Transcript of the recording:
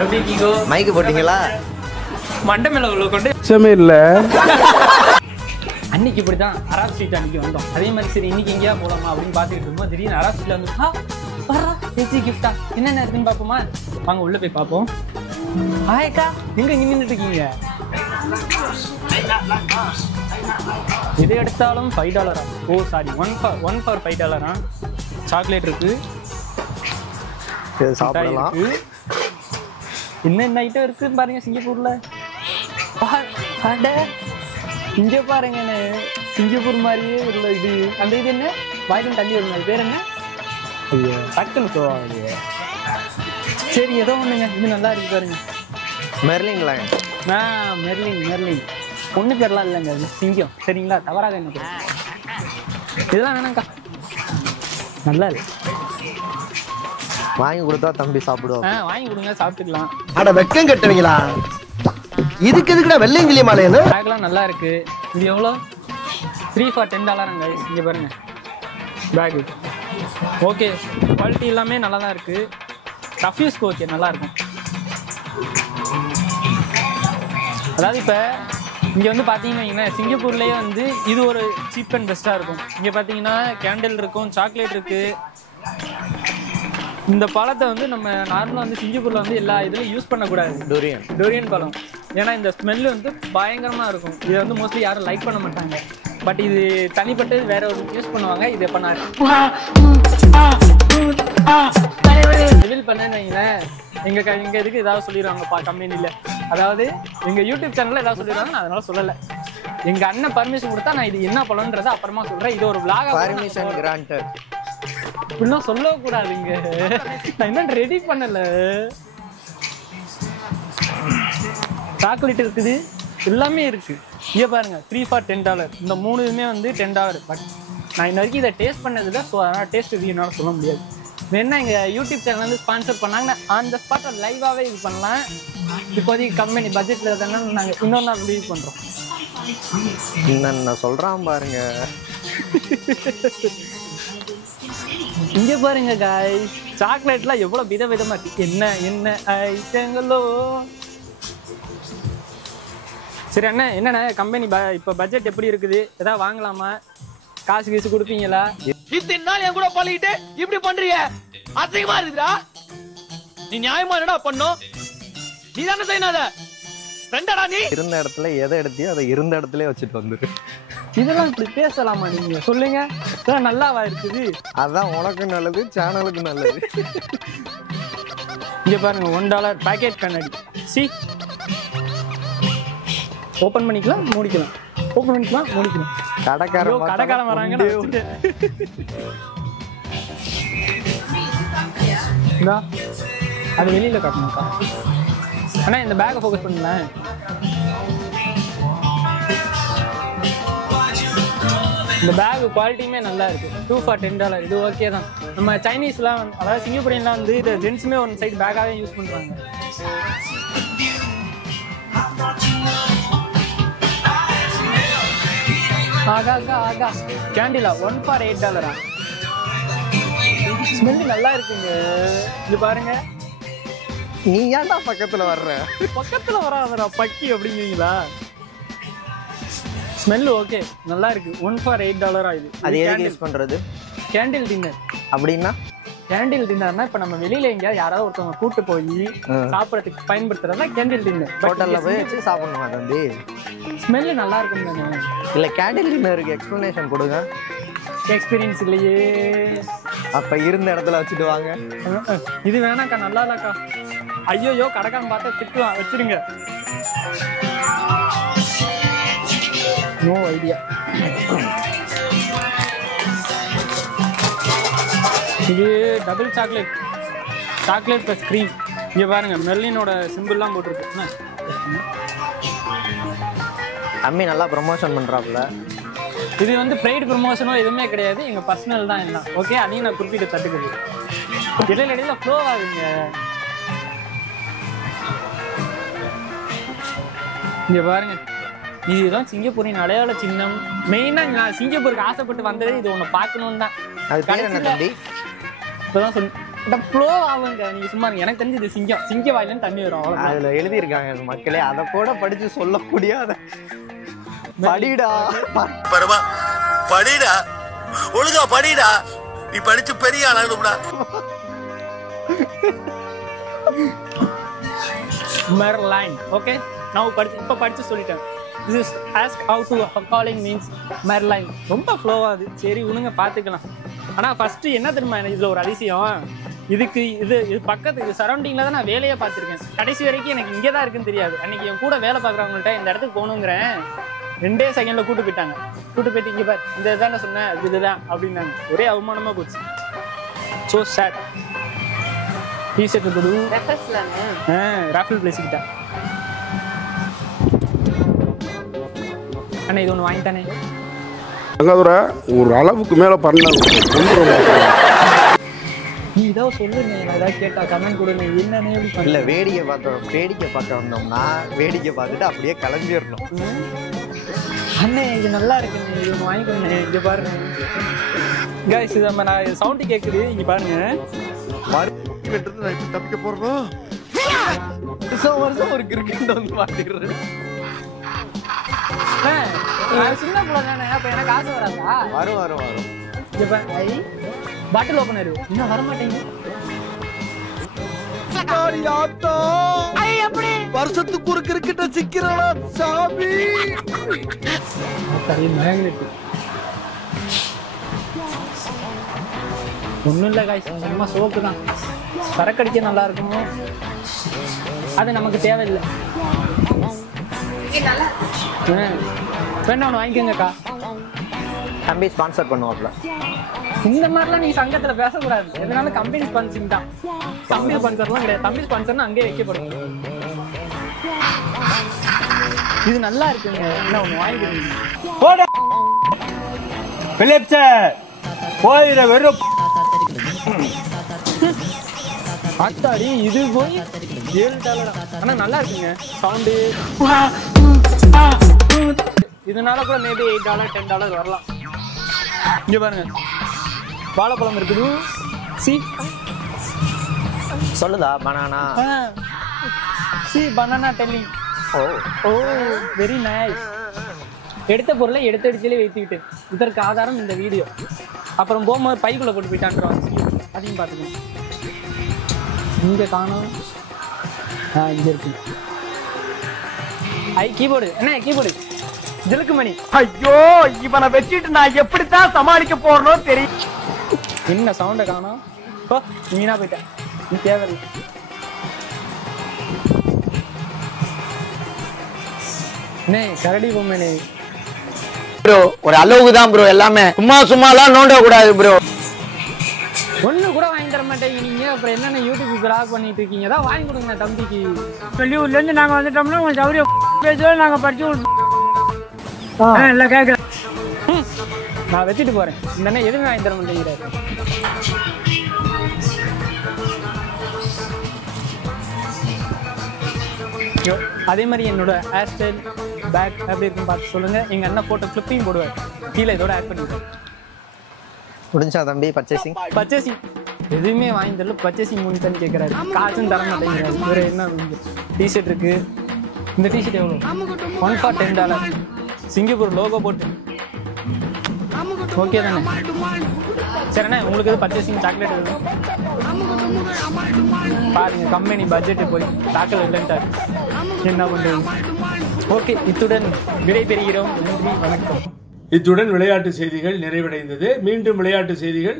எப்படி இருக்கீங்க? மைக்கு போட்டீங்களா? மண்டை மேல உள்ள கொண்டு இல்ல அன்னைக்கு இப்படிதான் அராப் ஸ்ட்ரீட் அன்னைக்கு வந்தோம். அதே மாதிரி சரி இன்னைக்கு எங்கேயா போலாமா அப்படின்னு பாத்துக்கிட்டு இருக்கோம். திடீர்னு அராப் ஸ்ட்ரீட்ல வந்து ஏசி கிஃப்டா என்னென்ன இருக்குன்னு பாப்போமா? வாங்க உள்ள போய் பார்ப்போம். ஆயக்கா எங்க இங்க நின்றுட்டு இருக்கீங்க? எது எடுத்தாலும் $5. ஓ சாரி, ஒன் ஃபார் $5. சாக்லேட் இருக்கு, சாப்பிடலாம். என்ன ஐட்டம் இருக்குன்னு பாருங்க சிங்கப்பூர்ல. இங்க பாருங்க, சிங்கப்பூர் மாதிரியே உள்ள இது. அந்த இது என்ன வாய்க்கு தள்ளி வருங்க, அது பேர் என்ன? டக்குன்னு சொல்லுவாங்க. சரி ஏதோ ஒண்ணுங்க, இது நல்லா இருக்கு பாருங்க. மெர்லின்ல மெர்லின் பொண்ணு பேர்லாம் இல்லைங்க, அது சிங்கம். சரிங்களா, தவறாக என்ன இதெல்லாம் வேணாங்க்கா, நல்லா இருக்கு. வாங்கி கொடுத்தா தம்பி சாப்பிடுவோம். வாங்கி கொடுங்க, சாப்பிட்டுக்கலாம். அட வெக்கம் கட்டுவீங்களா? இதுக்கு எதுக்குடா வெள்ளையங்கிலி மாலையன்னு? பேக்லாம் நல்லா இருக்கு. இது எவ்வளோ? 3 for $10. இங்கே பாருங்க பேகு. ஓகே, குவாலிட்டி எல்லாமே நல்லா தான் இருக்கு. ரஃப்யூஸ்க்கு ஓகே, நல்லா இருக்கும். அதாவது இப்போ இங்கே வந்து பார்த்தீங்கன்னா சிங்கப்பூர்லேயே வந்து இது ஒரு சீப் அண்ட் பெஸ்ட்டாக இருக்கும். இங்கே பார்த்தீங்கன்னா கேண்டில் இருக்கும், சாக்லேட் இருக்குது. இந்த பழத்தை வந்து நம்ம நார்மலாக வந்து சிங்கப்பூரில் வந்து எல்லா இதுலையும் யூஸ் பண்ணக்கூடாது. டோரியன் பழம். ஏன்னா இந்த ஸ்மெல்லு வந்து பயங்கரமாக இருக்கும். இதை வந்து மோஸ்ட்லி யாரும் லைக் பண்ண மாட்டாங்க. பட் இது தனிப்பட்டு வேற ஒரு யூஸ் பண்ணுவாங்க. இது எப்போ நான் ரிவீல் பண்ணேன்னு வைங்களேன், எங்கள் இதுக்கு ஏதாவது சொல்லிடுவாங்கப்பா கம்பெனியில். அதாவது எங்கள் யூடியூப் சேனலில் ஏதாவது சொல்லிடுவாங்க, நான் அதனால சொல்லலை. எங்கள் அண்ணன் பர்மிஷன் கொடுத்தா நான் இது என்ன பழம்ன்றதை அப்புறமா சொல்கிறேன். இது ஒரு vlog. Permission granted. இன்னும் சொல்லக்கூடாதுங்க, நான் இன்னும் ரெடி பண்ணல. சாக்லேட் இருக்குது, எல்லாமே இருக்கு. இங்கே பாருங்க, 3 for $10. இந்த மூணுமே வந்து $10. பட் நான் இன்ன வரைக்கும் இதை டேஸ்ட் பண்ணதில்லை. ஸோ அதனால் டேஸ்ட் இது என்னால் சொல்ல முடியாது. வேணா எங்கள் யூடியூப் சேனல் வந்து ஸ்பான்சர் பண்ணாங்கன்னா அந்த ஸ்பாட்டை லைவாகவே இது பண்ணலாம். இப்போதைக்கு கம்பெனி பட்ஜெட்டில் இருந்தாலும் நாங்கள் இன்னொரு நாள் ரிலீவ் பண்ணுறோம். என்னென்ன சொல்கிறான் பாருங்க. இங்க பாருங்க காய்ஸ், சாக்லேட்லாம் எவ்வளவு விதவிதமா இருக்கு. என்ன ஐட்டங்களோ. சரி அண்ணா, என்னண்ணா கம்பெனி இப்போ பட்ஜெட் எப்படி இருக்குது? ஏதாவது வாங்கலாமா? காசு கீசு கொடுப்பீங்களா? இத்தனை நாள் என் கூட பழகிட்டு இப்படி பண்றீங்க, அசிங்கமா இருக்குடா. நீ நியாயமா என்னடா பண்ணும்? நீ தானே செய்யணாத ரெண்டடா. நீ இருந்த இடத்துல எதை எடுத்தியோ அதை இருந்த இடத்துல வச்சுட்டு வந்துரு. இதெல்லாம் இப்படி பேசலாமா? நீங்க சொல்லுங்க, இதெல்லாம் நல்லாவா இருக்குது? அதான் உனக்கும் நல்லது, சேனலுக்கு நல்லது. இங்க பாருங்க, $1 பேக்கெட் கண்ணாடி. சி, ஓபன் பண்ணிக்கலாம், மூடிக்கலாம், ஓபன் பண்ணிக்கலாம், மூடிக்கலாம். கடைக்காரன் வராங்க. அது வெளியில காட்டணும்க்கா. ஆனா இந்த பேக்கை ஃபோக்கஸ் பண்ணுங்களேன். இந்த பேக் குவாலிட்டியுமே நல்லா இருக்கு. 2 for $10. இது ஓகே தான். நம்ம சைனீஸ்லாம் அதாவது சிங்கப்பூரியன்லாம் வந்து இதை ஜென்ஸுமே ஒன் சைடு பேக்காகவே யூஸ் பண்ணுறாங்க. ஆகா கேண்டிலா 1 for $8. ஸ்மெல்லு நல்லா இருக்குங்க. இது பாருங்க. நீ ஏன்டா பக்கத்துல வராதரா பக்கி அப்படிங்கிறீங்களா? ஸ்மெல் ஓகே, நல்லா இருக்கு. 1 for $8. இது அது எதுக்கு யூஸ் பண்றது? Candle dinner. அப்படின்னா கேண்டில் டின்னர்னா இப்போ நம்ம வெளியில எங்கேயாவது யாராவது ஒருத்தவங்க கூட்டு போய் சாப்பிட்றதுக்கு பயன்படுத்துறதுனா கேண்டில் டின்னர். ஹோட்டல்ல போய் வச்சு சாப்பிடணுமா தம்பி? ஸ்மெல்லு நல்லா இருக்கும் தானே? இல்லை, கேண்டில் டின்னருக்கு எக்ஸ்பிளனேஷன் கொடுங்க. எக்ஸ்பீரியன்ஸ் இல்லையே. அப்ப இருந்த இடத்துல வச்சுட்டு வாங்க. இது வேணாக்கா, நல்லா இல்லக்கா. ஐயோ கடைக்காரன் பார்த்தா திட்டுவான், வச்சிருங்க. No idea. இது டபுள் சாக்லேட் ப்ளஸ் க்ரீம். இங்கே பாருங்க, மெர்லினோட சிம்பிள்லாம் போட்டிருக்கு. அம்மி நல்லா ப்ரமோஷன் பண்றாப்புல. இது வந்து பெய்டு ப்ரமோஷனோ எதுவுமே கிடையாது, எங்க பர்சனல் தான் எல்லாம். ஓகே, அதையும் நான் குறிப்பிட்டு தட்டுக்கிறது. இடையில ஃப்ளோ ஆகுங்க. இங்க பாருங்க, இதுதான் சிங்கப்பூரின் அடையாள சின்னம். மெயினா நான் சிங்கப்பூருக்கு ஆசைப்பட்டு வந்ததே இது ஒண்ணு பார்க்கணும்னு தான். அது பேர் என்ன தம்பி? இப்பதான் ஃப்ளோ ஆகுங்க. நீங்க சும்மா இருங்க. எனக்கு தெரிஞ்சு இது சிங்க வாயிலன்னு தண்ணி வரும் அவ்வளவுதான். அதுல எழுதியிருக்காங்க மக்களே, அதை கூட படிச்சு சொல்லக்கூடிய படிடா பரவா படிடா, ஒழுங்கா படிடா, நீ படிச்சு பெரிய ஆளாகணும்டா. மெர்லைன். ஓகே, நான் இப்ப படிச்சு சொல்லிட்டேன். This is ask how to calling means மெர்லைன். ரொம்ப ஃப்ளோவா அது. சரி உனங்க பாத்துக்கலாம். ஆனா ஃபர்ஸ்ட் என்ன தெரியுமா இதுல ஒரு அதிசயம், இதுக்கு இது பக்கத்து இது சரௌண்டிங்ல தான் நான் வேலையே பார்த்துருக்கேன். கடைசி வரைக்கும் எனக்கு இங்கே தான் இருக்குன்னு தெரியாது. அன்னைக்கு என் கூட வேலை பார்க்குறவங்கள்ட்ட இந்த இடத்துக்கு போகணுங்கிறேன், 2 செகண்ட்ல கூட்டு போயிட்டு இங்கே பாரு இந்த இதுதான் சொன்னேன், இதுதான் அப்படின்னாங்க. ஒரே அவமானமா போச்சு. So sad. டிஷர்ட் இருக்குது ராஃபில் பிளேஸ் அண்ணா இது ஒன்று வாங்கிட்டானே. ஒரு அளவுக்கு மேல பண்ண நீ ஏதாவது சொல்லுங்க, நான் ஏதாவது கேட்டா கமெண்ட் கொடுங்க. என்னன்னு இல்ல வேடிக்கை பார்க்க வந்தோம்னா வேடிக்கை பார்த்துட்டு அப்படியே கிளம்பிடணும். அண்ணே இது நல்லா இருக்குங்க, இது ஒன்று வாங்கிக்கோங்க. இங்க பாருங்க கைஸ், இது நம்ம நான் சவுண்டு கேட்குது, இங்க பாருங்க. தப்பிக்க போறோம். வருஷம் ஒரு கிரிக்கெட் வந்து மாட்டிடுறேன். சின்ன பிள்ளை தானே, அப்ப எனக்கு ஆசை வராதா? வரும். பாட்டில் ஓபனர் இன்னும் வர மாட்டேங்குது. வருஷத்துக்கு ஒரு கிரிக்கெட்ட சிக்கிறடா சாமி. ஒன்றும் இல்லை காய்ச்சி, சும்மா சோப்பு தான். சரக்கடிக்க நல்லா இருக்குமோ அது நமக்கு தேவையில்லை. வேண்டாம் ஒன்று வாங்கிக்கோங்கக்கா. தம்பி ஸ்பான்சர் பண்ணுவாப்ல. இந்த மாதிரிலாம் நீங்க சங்கத்துல பேசக்கூடாது. எதனால கம்பெனி ஸ்பான்சிங் தான். தம்பி ஸ்பான்சர்லாம் கிடையாது. தம்பி ஸ்பான்சர்னா அங்கேயே வைக்கப்படும். இது நல்லா இருக்குங்க, என்ன ஒன்று வாங்கிக்கிறீங்க. பிலிப்ஸ் போயிட வெறும் அத்தாடி இது போய் $7. ஆனா நல்லா இருக்குங்க சவுண்டு. இதனால கூட மேபி $8 $10 வரலாம். இங்க பாருங்க வாழைப்பழம் இருக்குது. சி சொல்லுதா banana. She banana telling. Oh very nice. எடுத்த பொருளை எடுத்த இடத்திலே வைத்துக்கிட்டு இதற்கு ஆதாரம் இந்த வீடியோ. அப்புறம் போகும்போது பைக்குள்ள போட்டு போயிட்டான். அதையும் பார்த்துக்கணும். இங்க காணும். இங்க இருக்கு. கீபோர்டு என்ன கீபோர்டு ஜிலுக்கு மணி. ஐயோ இவனை வச்சுட்டு நான் எப்படித்தான் சமாளிக்க போறனோ தெரியும். என்ன சவுண்ட காணோம். நீனா போயிட்ட, நீ தேவையில்லை. கரடி பொம்மை ப்ரோ ஒரு அளவுக்கு தான் ப்ரோ, எல்லாமே சும்மாலாம் நோண்ட கூடாது ப்ரோ. ஒண்ணு கூட வாங்கி தர மாட்டேங்க நீங்க. அப்புறம் என்னென்ன யூடியூப் பிளாக் பண்ணிட்டு இருக்கீங்க, தான் வாங்கி கொடுங்க தம்பிக்கு. வெளியூர்ல இருந்து நாங்க வந்துட்டோம்னா உங்க சௌரியம் பேசுவோம், நாங்க படிச்சு எல்லாம் கேட்க நான் வச்சுட்டு போறேன். இந்த அண்ணன் எதுவுமே வாங்கி தர மாட்டேங்கிறாரு. அதே மாதிரி என்னோட ஹேர் ஸ்டைல் பேக் எப்படி இருக்குன்னு பார்த்து சொல்லுங்க. எங்க அண்ணன் போட்டோ கிளிப்பையும் போடுவார், கீழே இதோட ஆட் பண்ணிடுவார். முடிஞ்சா தம்பி பர்ச்சேசிங் எதுவுமே வாங்கி தரல. பர்ச்சேசிங் முடிஞ்சான்னு கேட்கறாரு, காசும் தர மாட்டேங்கிறாரு. வேற என்ன டிஷர்ட் இருக்கு. இந்த டிஷர்ட் எவ்வளோ? $1 for $10. சிங்கப்பூர் லோகோ போட்டு. ஓகே தானே? சரிண்ணே, உங்களுக்கு எது பர்ச்சேசிங் சாக்லேட் எதுவும் பாருங்க. கம்பெனி பட்ஜெட்டு போய் தாக்கல் இல்லைன்ட்டாரு, என்ன பண்றீங்க? ஓகே, இத்துடன் விடைபெறுகிறோம். நன்றி, வணக்கம். இத்துடன் விளையாட்டு செய்திகள் நிறைவடைந்தது. மீண்டும் விளையாட்டு செய்திகள்.